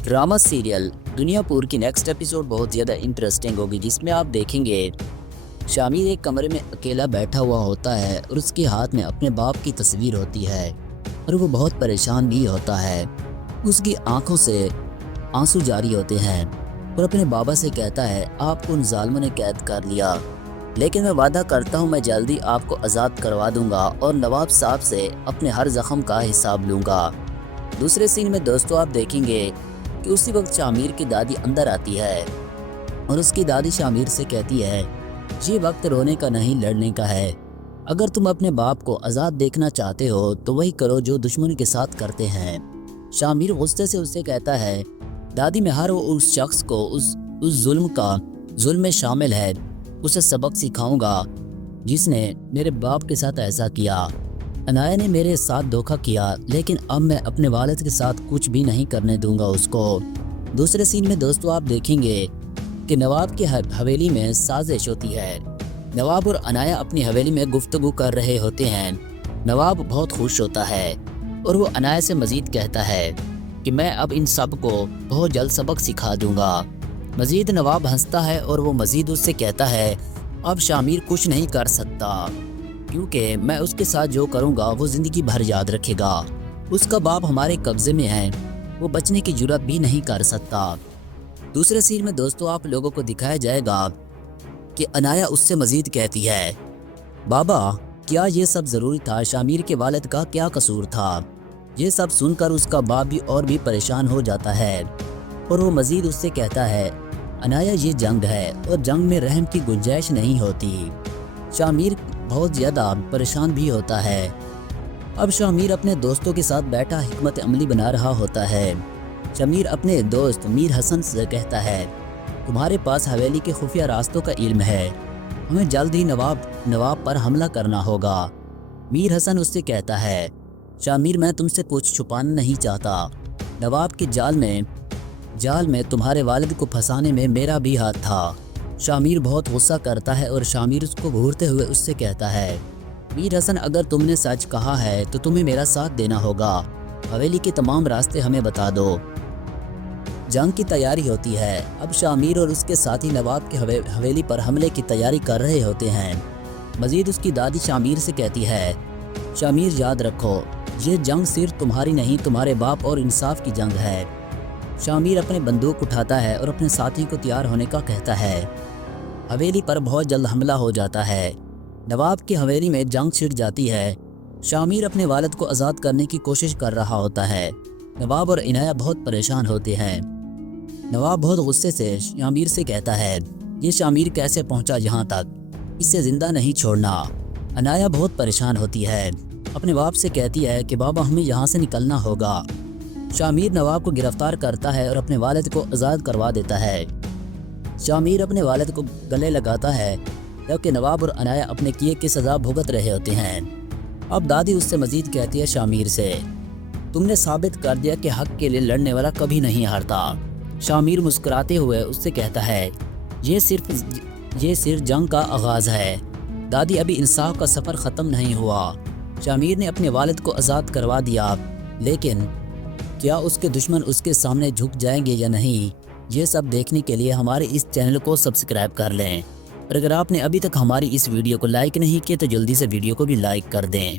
Drama serial Duniyapur की next episode बहुत ज़्यादा इंटरेस्टिंग होगी, जिसमें आप देखेंगे शामिर एक कमरे में अकेला बैठा हुआ होता है और उसके हाथ में अपने बाप की तस्वीर होती है और वो बहुत परेशान भी होता है। उसकी आंखों से आंसू जारी होते हैं और अपने बाबा से कहता है, आपको उन जालिमों ने कैद कर लिया, लेकिन मैं वादा करता हूँ मैं जल्दी आपको आज़ाद करवा दूंगा और नवाब साहब से अपने हर जख्म का हिसाब लूँगा। दूसरे सीन में दोस्तों आप देखेंगे कि उसी वक्त शामिर की दादी अंदर आती है और उसकी दादी शामिर से कहती है, ये वक्त रोने का नहीं लड़ने का है। अगर तुम अपने बाप को आज़ाद देखना चाहते हो तो वही करो जो दुश्मन के साथ करते हैं। शामिर गुस्से से उससे कहता है, दादी मैं हर उस शख्स को उस जुल्म में शामिल है उसे सबक सिखाऊंगा जिसने मेरे बाप के साथ ऐसा किया। अनाया ने मेरे साथ धोखा किया, लेकिन अब मैं अपने वालिद के साथ कुछ भी नहीं करने दूंगा उसको। दूसरे सीन में दोस्तों आप देखेंगे कि नवाब की हवेली में साजिश होती है। नवाब और अनाया अपनी हवेली में गुफ्तगू कर रहे होते हैं। नवाब बहुत खुश होता है और वो अनाया से मजीद कहता है कि मैं अब इन सब को बहुत जल्द सबक सिखा दूंगा। मजीद नवाब हंसता है और वो मजीद उससे कहता है, अब शामिर कुछ नहीं कर सकता क्योंकि मैं उसके साथ जो करूंगा वो ज़िंदगी भर याद रखेगा। उसका बाप हमारे कब्ज़े में है, वो बचने की जुर्रत भी नहीं कर सकता। दूसरे सीन में दोस्तों आप लोगों को दिखाया जाएगा कि अनाया उससे मज़ीद कहती है, बाबा क्या ये सब ज़रूरी था? शामिर के वालिद का क्या कसूर था? ये सब सुनकर उसका बाप भी और भी परेशान हो जाता है और वो मज़ीद उससे कहता है, अनाया ये जंग है और जंग में रहम की गुंजाइश नहीं होती। शामिर बहुत ज़्यादा परेशान भी होता है। अब शामिर अपने दोस्तों के साथ बैठा हिकमत अमली बना रहा होता है। शामिर अपने दोस्त मीर हसन से कहता है, तुम्हारे पास हवेली के खुफिया रास्तों का इल्म है, हमें जल्द ही नवाब पर हमला करना होगा। मीर हसन उससे कहता है, शामिर मैं तुमसे कुछ छुपाना नहीं चाहता, नवाब के जाल में तुम्हारे वालिद को फंसाने में मेरा भी हाथ था। शामिर बहुत गुस्सा करता है और शामिर उसको घूरते हुए उससे कहता है, मीर हसन अगर तुमने सच कहा है तो तुम्हें मेरा साथ देना होगा, हवेली के तमाम रास्ते हमें बता दो। जंग की तैयारी होती है। अब शामिर और उसके साथी नवाब के हवेली पर हमले की तैयारी कर रहे होते हैं। मजीद उसकी दादी शामिर से कहती है, शामिर याद रखो ये जंग सिर्फ तुम्हारी नहीं तुम्हारे बाप और इंसाफ की जंग है। शामिर अपने बंदूक उठाता है और अपने साथी को तैयार होने का कहता है। हवेली पर बहुत जल्द हमला हो जाता है। नवाब की हवेली में जंग छिड़ जाती है। शामिर अपने वालिद को आज़ाद करने की कोशिश कर रहा होता है। नवाब और इनाया बहुत परेशान होते हैं। नवाब बहुत गुस्से से शामिर से कहता है, ये शामिर कैसे पहुंचा यहाँ तक, इसे ज़िंदा नहीं छोड़ना। अनाया बहुत परेशान होती है, अपने बाप से कहती है कि बाबा हमें यहाँ से निकलना होगा। शामिर नवाब को गिरफ्तार करता है और अपने वालिद को आज़ाद करवा देता है। शामिर अपने वालिद को गले लगाता है जबकि नवाब और अनाया अपने किए की सज़ा भुगत रहे होते हैं। अब दादी उससे मज़ीद कहती है शामिर से, तुमने साबित कर दिया कि हक़ के लिए लड़ने वाला कभी नहीं हारता। शामिर मुस्कुराते हुए उससे कहता है, ये सिर्फ जंग का आगाज़ है दादी, अभी इंसाफ का सफ़र ख़त्म नहीं हुआ। शामिर ने अपने वालिद को आज़ाद करवा दिया, लेकिन क्या उसके दुश्मन उसके सामने झुक जाएंगे या नहीं, ये सब देखने के लिए हमारे इस चैनल को सब्सक्राइब कर लें। और अगर आपने अभी तक हमारी इस वीडियो को लाइक नहीं किया तो जल्दी से वीडियो को भी लाइक कर दें।